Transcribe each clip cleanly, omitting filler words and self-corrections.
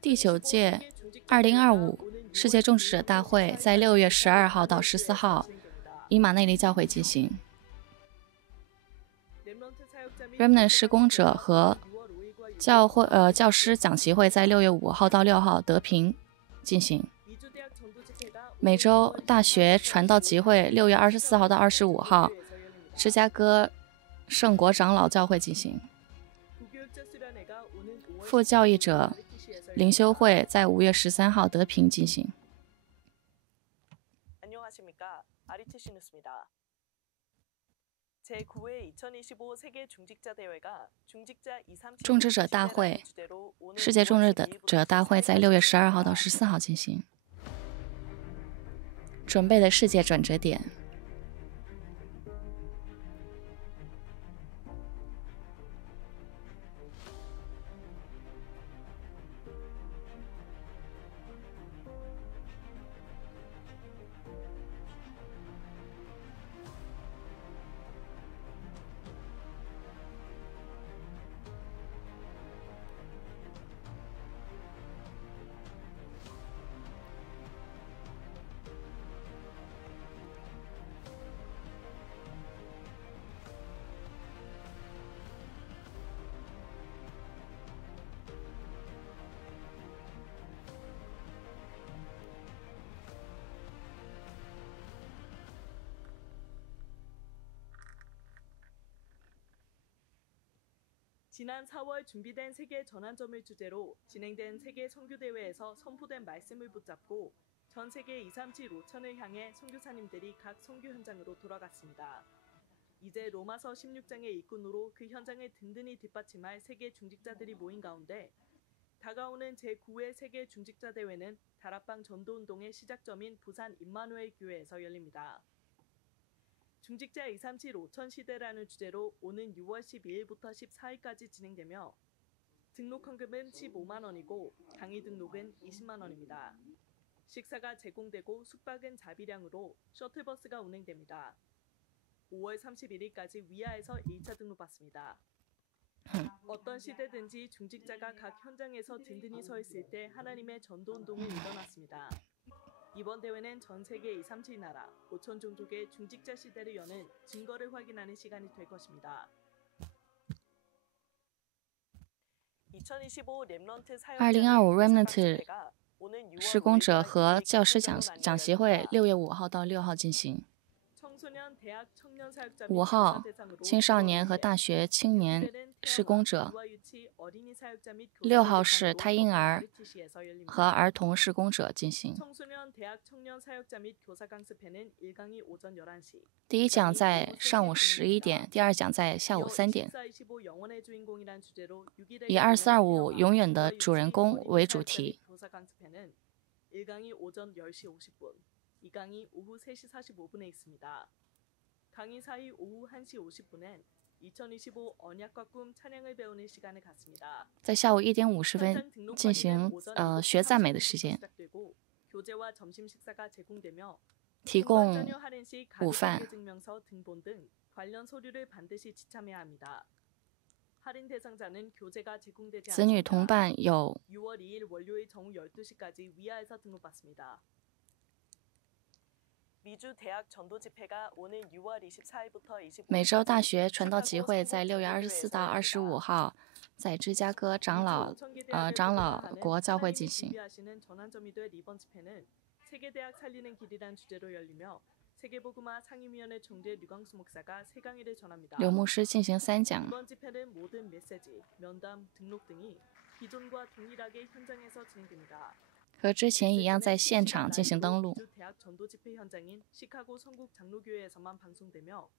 第9届2025世界种植者大会在6月12号到14号以马内利教会进行。Remnant 施工者和教师讲习会在6月5号到6号德平进行。美洲大学传道集会6月24号到25号芝加哥圣国长老教会进行。副教义者灵修会在5月13号德平进行。种植者大会世界种植者大会在6月12号到14号进行。准备的世界转折点。지난 4월 준비된 세계 전환점을 주제로 진행된 세계 선교대회에서 선포된 말씀을 붙잡고 전 세계 237 5천을 향해 선교사님들이 각 선교 현장으로 돌아갔습니다. 이제 로마서 16장의 일꾼으로 그 현장을 든든히 뒷받침할 세계 중직자들이 모인 가운데 다가오는 제9회 세계 중직자 대회는 다락방 전도운동의 시작점인 부산 임마누엘 교회에서 열립니다. 중직자 237 5천 시대라는 주제로 오는 6월 12일부터 14일까지 진행되며 등록 헌금은 15만 원이고 강의 등록은 20만 원입니다. 식사가 제공되고 숙박은 자비량으로 셔틀버스가 운행됩니다. 5월 31일까지 위아에서 1차 등록받습니다. 어떤 시대든지 중직자가 각 현장에서 든든히 서 있을 때 하나님의 전도운동을 일어났습니다. 이번 대회는 전 세계 237 나라 5천 종족의 중직자 시대를 여는 증거를 확인하는 시간이 될 것입니다. 2025 렘넌트 2025 Remnant 施工者和教师讲习会6月5号到6号进行。5号青少年和大学青年施工者，6号是胎婴儿和儿童施工者进行。第一讲在上午11点，第二讲在下午3点，以2425永远的主人公为主题。1강이 오전 10시 50분, 2강이 오후 3시 45분에 있습니다. 강의 사이 오후 1시 50분엔 2025 언약과 꿈 찬양을 배우는 시간을 갖습니다. 在下午1点50分进行学赞美的时间， 교재와 점심 식사가 제공되며 提供午饭。 증명서 등본 등 관련 서류를 반드시 지참해야 합니다. 할인 대상자는 교재가 제공되지子女同伴有 6월 2일 월요일 정오 12시까지 위아에서 등록받습니다. 미주 대학 전도 집회가 오는 6월 24일부터 25일 美洲大学传道集会在6月24到25号在芝加哥长老国教会进行。 세계대학 살리는 길이란 주제로 열리며 세계복음화 상임위원회 총재 류광수 목사가 세 강의를 전합니다. 刘牧师进行3讲。 이번 집회는 모든 메시지, 면담, 등록 등이 기존과 동일하게 현장에서 진행됩니다. 和之前一样，在现场进行登录。 대학 전도 집회 현장인 시카고 성국 장로교회에서만 방송되며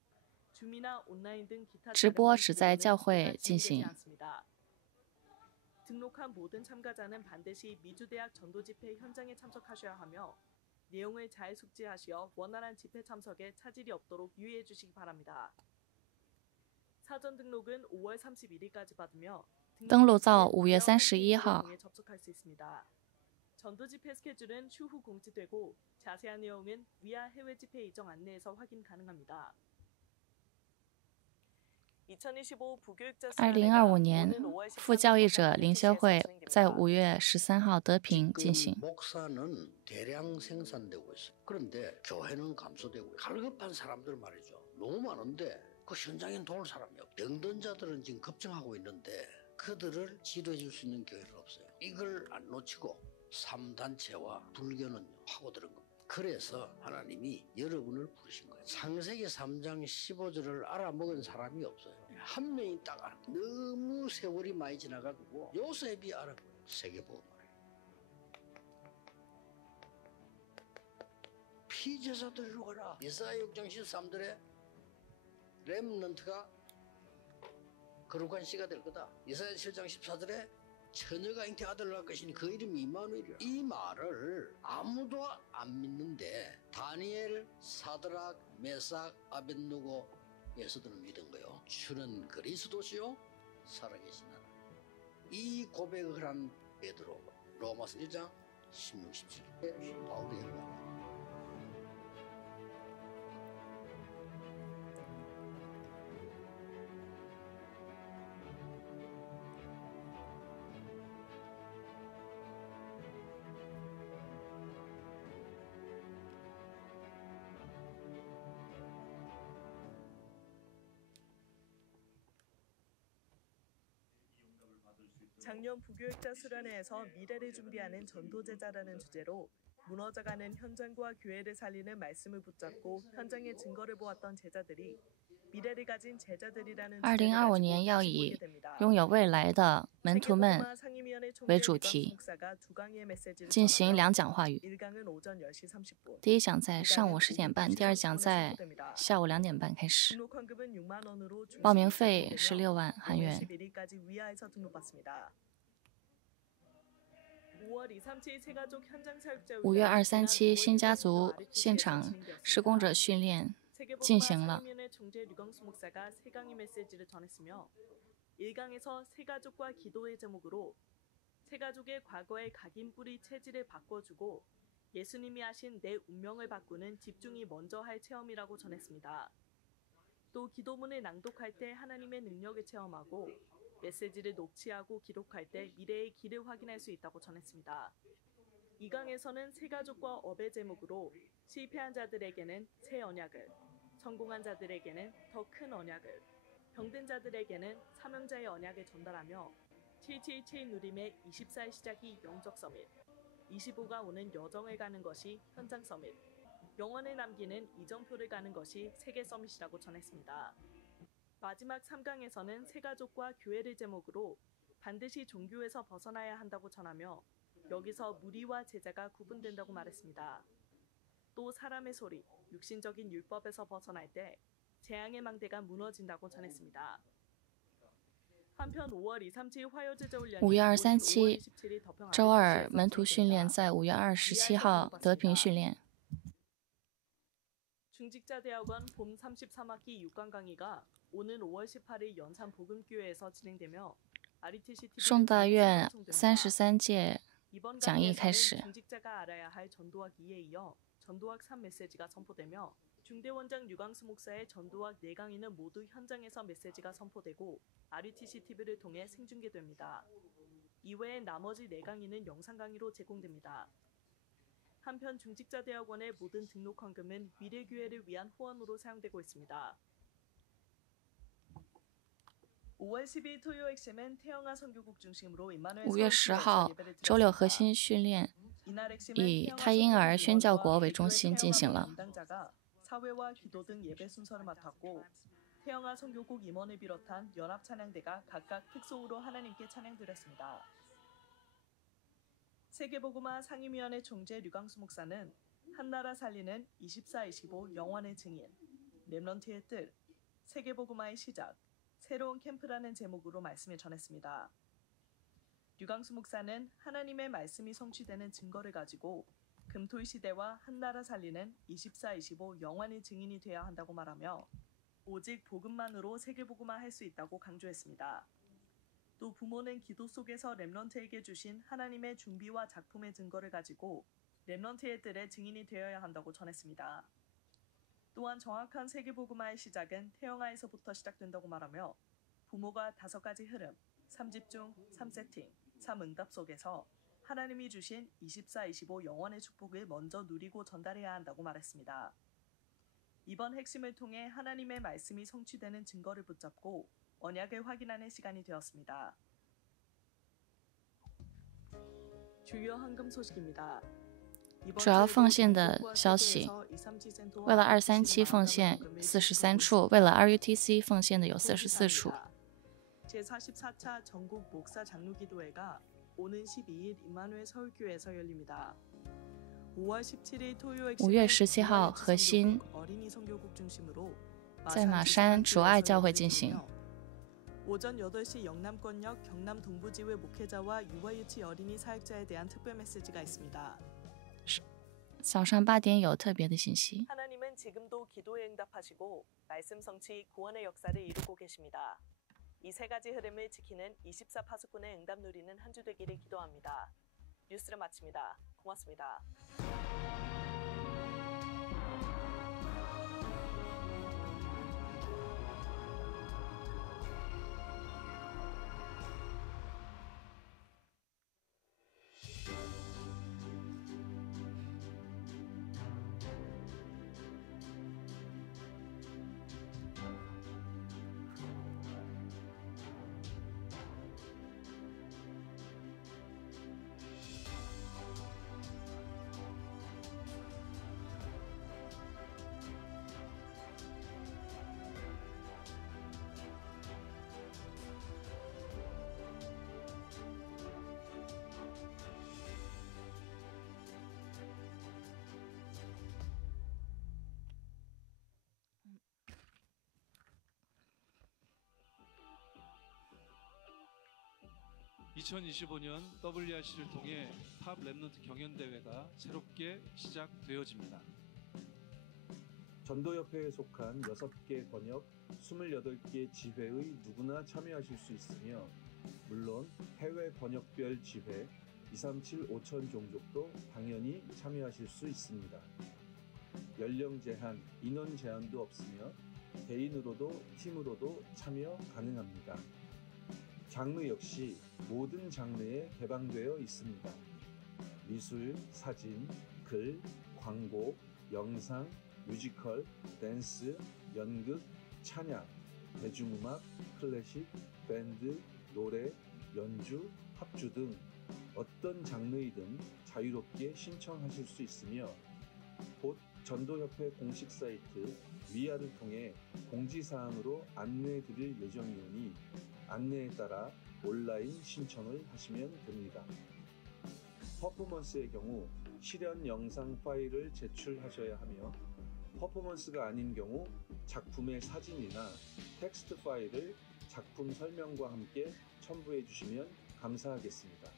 줌이나 온라인 등 기타 直播只在教会进行。 등록한 모든 참가자는 반드시 미주대학 전도 집회 현장에 참석하셔야 하며 내용을 잘 숙지하시어 원활한 집회 참석에 차질이 없도록 유의해 주시기 바랍니다. 사전 등록은 5월 31일까지 받으며 登录到5月31号。 접속할 수 있습니다. 전도 집회 스케줄은 추후 공지되고 자세한 내용은 위아 해외 집회 일정 안내에서 확인 가능합니다. 2025年，副教义者灵修会在5月13号德平进行。 목사는 대량 생산되고 있어요. 그런데 교회는 감소되고 갈급한 사람들 말이죠. 너무 많은데 그 현장에 도울 사람이 없어요. 병든 자들은 지금 급증하고 있는데 그들을 치료해 줄 수 있는 교회는 없어요. 이걸 안 놓치고 3단체와 불교는 파고드는 겁니다. 그래서 하나님이 여러분을 부르신 거예요. 창세기 3장 15절을 알아먹은 사람이 없어요. 한 명이 딱 알아. 너무 세월이 많이 지나가고 요셉이 알아보요. 세계보험을. 피제사들로 가라. 이사야 6장 13절에 렘넌트가 거룩한 씨가 될 거다. 이사야 7장 14절에 처녀가 잉태 아들을 낳을 것이니 그 이름이 임마누엘이라. 이 말을 아무도 안 믿는데 다니엘, 사드락, 메삭, 아벳누고 예수들은 믿은 거요. 주는 그리스도시요 살아계신 하나님. 이 고백을 한 베드로 로마서 1장 16, 17에 바울이 얘기합니다. 작년 부교육자 수련회에서 미래를 준비하는 전도제자라는 주제로 무너져가는 현장과 교회를 살리는 말씀을 붙잡고 현장의 증거를 보았던 제자들이 미래를 가진 제자들이라는 2025年要以拥有未来的门徒们为主题，进行2讲话语。第1讲在上午10点半，第2讲在下午2点半开始。报名费16万韩元。 5月23期新家族现场施工者训练进行了。 1강에서 새가족과 기도의 제목으로 새가족의 과거의 각인 뿌리 체질을 바꿔주고 예수님이 하신 내 운명을 바꾸는 집중이 먼저 할 체험이라고 전했습니다. 또 기도문을 낭독할 때 하나님의 능력을 체험하고 메시지를 녹취하고 기록할 때 미래의 길을 확인할 수 있다고 전했습니다. 2강에서는 새가족과 업의 제목으로 실패한 자들에게는 새 언약을, 성공한 자들에게는 더 큰 언약을, 병든 자들에게는 사명자의 언약을 전달하며 777 누림의 24일 시작이 영적 서밋, 25가 오는 여정을 가는 것이 현장 서밋, 영원을 남기는 이정표를 가는 것이 세계 서밋이라고 전했습니다. 마지막 3강에서는 새가족과 교회를 제목으로 반드시 종교에서 벗어나야 한다고 전하며 여기서 무리와 제자가 구분된다고 말했습니다. 또 사람의 소리, 육신적인 율법에서 벗어날 때 재앙의 망대가 무너진다고 전했습니다. 한편 5월 237 화요제자 훈련이 5月237周二门徒训练在5月27号德平训练。 중직자대학원 봄 33학기 6강 강의가 오는 5월 18일 연산 복음교회에서 진행되며 RTC TV 圣大院33届 이번 讲义开始。 중직자가 알아야 할 전도학 2에 이어 전도학 3 메시지가 선포되며 중대원장 류광수 목사의 전도학 4강의는 모두 현장에서 메시지가 선포되고 RTC TV를 통해 생중계됩니다. 이외에 나머지 4강의는 영상 강의로 제공됩니다. 한편 중직자대학원의 모든 등록 헌금은 미래교회를 위한 후원으로 사용되고 있습니다. 5월 10일 토요 핵심은 태영아 선교국 중심으로 임마누엘 5月10号周六核心训练以太婴儿宣教国为中心进行了。 사회와 기도 등 예배 순서를 맡았고 태영아 선교국 임원을 비롯한 연합 찬양대가 각각 특소으로 하나님께 찬양드렸습니다. 세계복음화 상임위원회 총재 류광수 목사는 한나라 살리는 24-25 영원의 증인, 렘넌트의 뜻, 세계복음화의 시작, 새로운 캠프라는 제목으로 말씀을 전했습니다. 류광수 목사는 하나님의 말씀이 성취되는 증거를 가지고 금토일 시대와 한나라 살리는 24-25 영원의 증인이 되어야 한다고 말하며 오직 복음만으로 세계복음화 할 수 있다고 강조했습니다. 또 부모는 기도 속에서 렘넌트에게 주신 하나님의 준비와 작품의 증거를 가지고 렘넌트의 뜰의 증인이 되어야 한다고 전했습니다. 또한 정확한 세계복음화의 시작은 태영아에서부터 시작된다고 말하며 부모가 5가지 흐름, 3집중, 3세팅, 3응답 속에서 하나님이 주신 24-25 영원의 축복을 먼저 누리고 전달해야 한다고 말했습니다. 이번 핵심을 통해 하나님의 말씀이 성취되는 증거를 붙잡고 언약을 확인하는 시간이 되었습니다. 주요 헌금 소식입니다. 主要奉献的消息，为了237奉献43处，为了RUTC奉献的有44处。 제44차 전국 목사 장로기도회가 오는 12일 임마누엘 서울교회에서 열립니다. 5월 17일 토요 5月17号核心 어린이 선교국 중심으로 在马山主爱教会进行。 오전 8시 영남권역 경남 동부지회 목회자와 유아유치 어린이 사역자에 대한 특별 메시지가 있습니다. 早上8点有特别的信息。 하나님은 지금도 기도에 응답하시고 말씀 성취 구원의 역사를 이루고 계십니다. 이 3가지 흐름을 지키는 24 파수꾼의 응답 누리는 한 주 되기를 기도합니다. 뉴스를 마칩니다. 고맙습니다. (2025년) WRC를 통해 탑 랩넌트 경연대회가 새롭게 시작되어집니다. 전도협회에 속한 6개 권역 28개 지회의 누구나 참여하실 수 있으며 물론 해외 권역별 지회 237 5천 종족도 당연히 참여하실 수 있습니다. 연령 제한, 인원 제한도 없으며 개인으로도 팀으로도 참여 가능합니다. 장르 역시 모든 장르에 개방되어 있습니다. 미술, 사진, 글, 광고, 영상, 뮤지컬, 댄스, 연극, 찬양, 대중음악, 클래식, 밴드, 노래, 연주, 합주 등 어떤 장르이든 자유롭게 신청하실 수 있으며 곧 전도협회 공식 사이트 위아를 통해 공지사항으로 안내해 드릴 예정이오니 안내에 따라 온라인 신청을 하시면 됩니다. 퍼포먼스의 경우 실현 영상 파일을 제출하셔야 하며 퍼포먼스가 아닌 경우 작품의 사진이나 텍스트 파일을 작품 설명과 함께 첨부해 주시면 감사하겠습니다.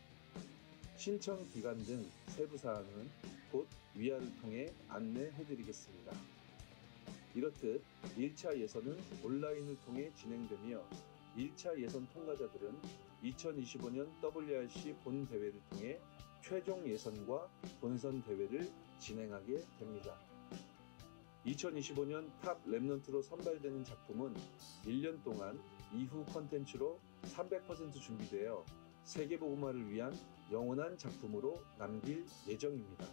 신청 기간 등 세부사항은 곧 위아를 통해 안내해 드리겠습니다. 이렇듯 1차 예선은 온라인을 통해 진행되며 1차 예선 통과자들은 2025년 WRC 본 대회를 통해 최종 예선과 본선 대회를 진행하게 됩니다. 2025년 탑 랩넌트로 선발되는 작품은 1년 동안 이후 컨텐츠로 300% 준비되어 세계복음화를 위한 영원한 작품으로 남길 예정입니다.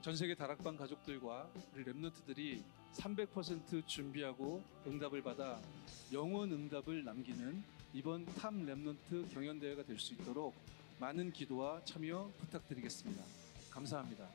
전세계 다락방 가족들과 우리 랩넌트들이 300% 준비하고 응답을 받아 영원 응답을 남기는 이번 탑 랩넌트 경연대회가 될 수 있도록 많은 기도와 참여 부탁드리겠습니다. 감사합니다.